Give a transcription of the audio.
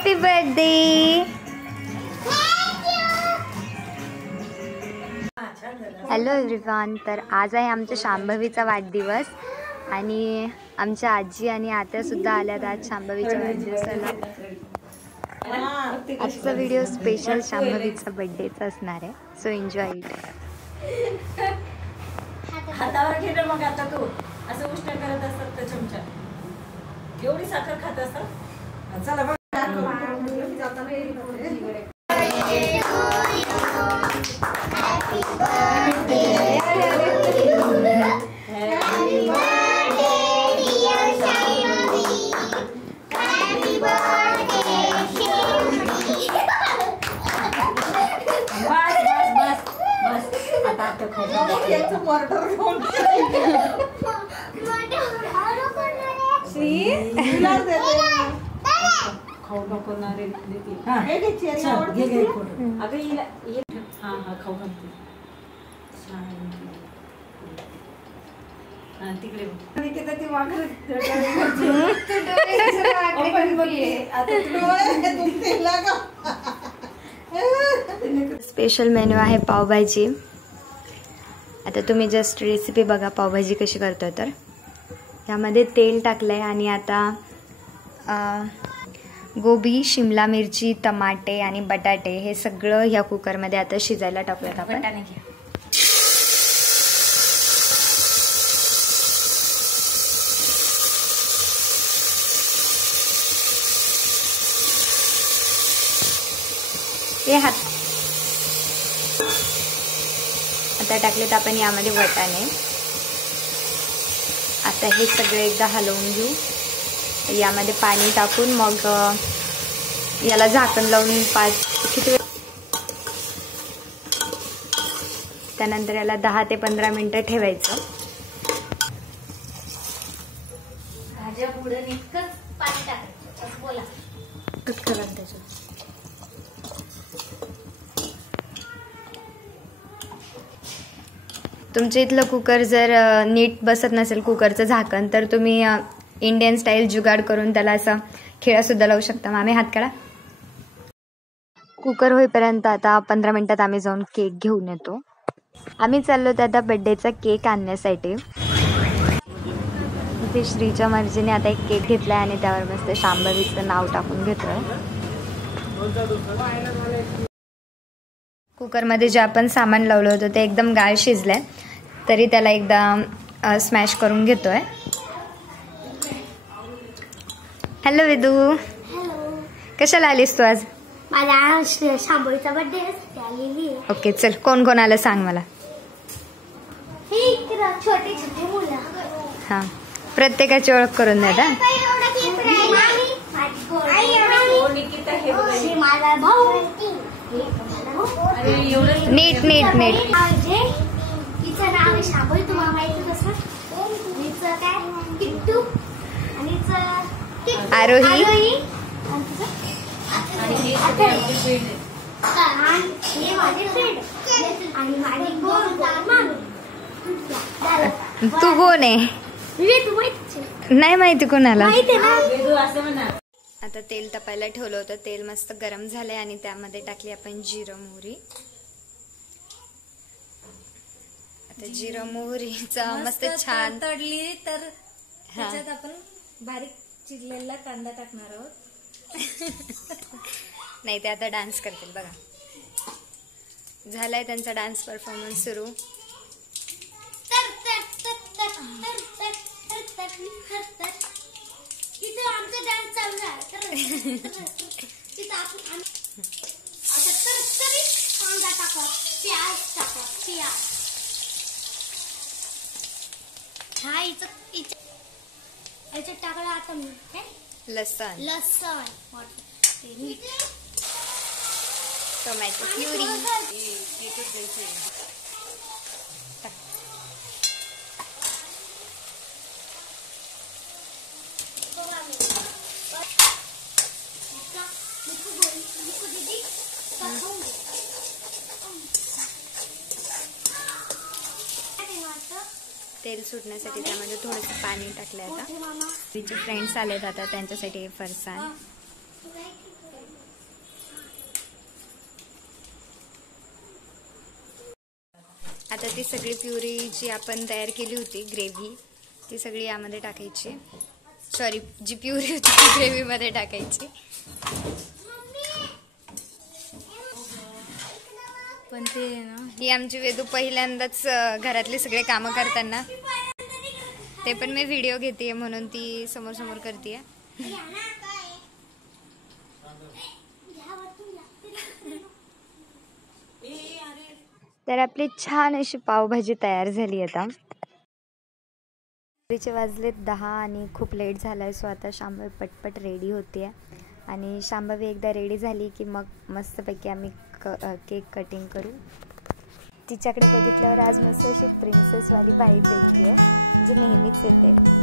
Happy birthday. Hello everyone. तर आज आहे आमच्या शांभवीचा वाढदिवस आणि आमच्या आजी आणि आत्या सुद्धा आल्यात आज शांभवीच्या वाढदिवसाला. आजचा व्हिडिओ स्पेशल शांभवीचा बर्थडेचा असणार आहे, सो एन्जॉय इट. हातावर घेणं मग आता तू असं उष्ट करत असतात त्या चमचा एवढी साखर खात असतात. चला बघ खाऊ नको ना रे. खाऊ तिकडे स्पेशल मेन्यू आहे पावभाजी. आता तुम्ही जस्ट रेसिपी बघा पावभाजी कशी करतोय. तर यामध्ये तेल टाकलंय आणि आता गोबी, शिमला मिरची, टमाटे आणि बटाटे हे सगळं ह्या कुकरमध्ये आता शिजायला टाकूयात आपण. आता टाकलेत आपण यामध्ये वटाणे. आता हे सगळे एकदा हलवून घेऊ. यामध्ये पाणी टाकून मग याला झाकण लावून किती वेळ, त्यानंतर याला 10 ते 15 मिनिटं ठेवायचं. भाज्या बुडून इतकं पाणी टाकायचं. बोला कट करा त्याच्यात. तुमच्या इथलं कुकर जर नीट बसत नसेल कुकरचं झाकण, तर तुम्ही इंडियन स्टाईल जुगाड करून त्याला असं खिळासुद्धा लावू शकता. मामी हात काढा. कुकर होईपर्यंत आता 15 मिनिटात आम्ही जाऊन केक घेऊन येतो. आम्ही चाललो तर आता बड्डेचा केक आणण्यासाठी. इथे श्रीच्या मर्जीने आता एक केक घेतला आहे आणि त्यावर मस्त शांभवीचं नाव टाकून घेतोय. कुकरमध्ये जे आपण सामान लावलं होतं ते एकदम गाळ शिजलंय, तरी त्याला एकदा स्मॅश करून घेतोय. हॅलो विदू. हॅलो. कशाला आलीस तू आज? माझ्या शांभवीचा बर्थडे आहे. ओके चल, कोण कोण आलं सांग मला. छोटे छोटे मुलं. हां, प्रत्येकाची ओळख करून द्या. माझा भाऊ. नीट नीट नीट. तिचं नाव आहे शांभवी, तुम्हाला माहितीच असं. तिचं काय किट्टू आणि आरोही. तू कोण आहे? नाही माहिती कोणाला. आता तेल तापायला ठेवलं होतं. तेल मस्त गरम झालंय आणि त्यामध्ये टाकली आपण जिरं मोहरी. आता जिरं मोहरीचा मस्त छान तडली तर त्याच्यात आपण बारीक चिरलेला कांदा टाकणार आहोत. नाही, ते आता डान्स करतील बघा. झालाय त्यांचा डान्स परफॉर्मन्स सुरू. आमचा डान्स चालू आहे. कांदा टाका, प्याज टाका, प्याज. हा याच्यात टाकला आता मी लसण, मीठ, टोमॅटो प्युरी. तेल सुटण्यासाठी त्यामध्ये थोडंसं पाणी टाकलं. आता तिचे फ्रेंड्स आलेत आता त्यांच्यासाठी फरसाण. आता ती सगळी प्युरी जी आपण तयार केली होती ग्रेव्ही ती सगळी यामध्ये टाकायची. सॉरी, जी प्युरी होती ती ग्रेव्हीमध्ये टाकायची. पण ते ना ही आमची वेदू पहिल्यांदाच घरातले सगळे कामं करताना, ते पण मी व्हिडिओ घेते म्हणून ती समोर समोर करते. तर आपली छान अशी पावभाजी तयार झाली. आता रात्रीचे वाजलेत 10 आणि खूप लेट झाला आहे. सो आता शांभवी पटपट रेडी होते आणि शांभवी एकदा रेडी झाली की मग मस्तपैकी आम्ही केक कटिंग करू. तिच्याकडे बघितल्यावर आज मस्त अशी प्रिन्सेसवाली वाईब येते, जी नेहमीच येते.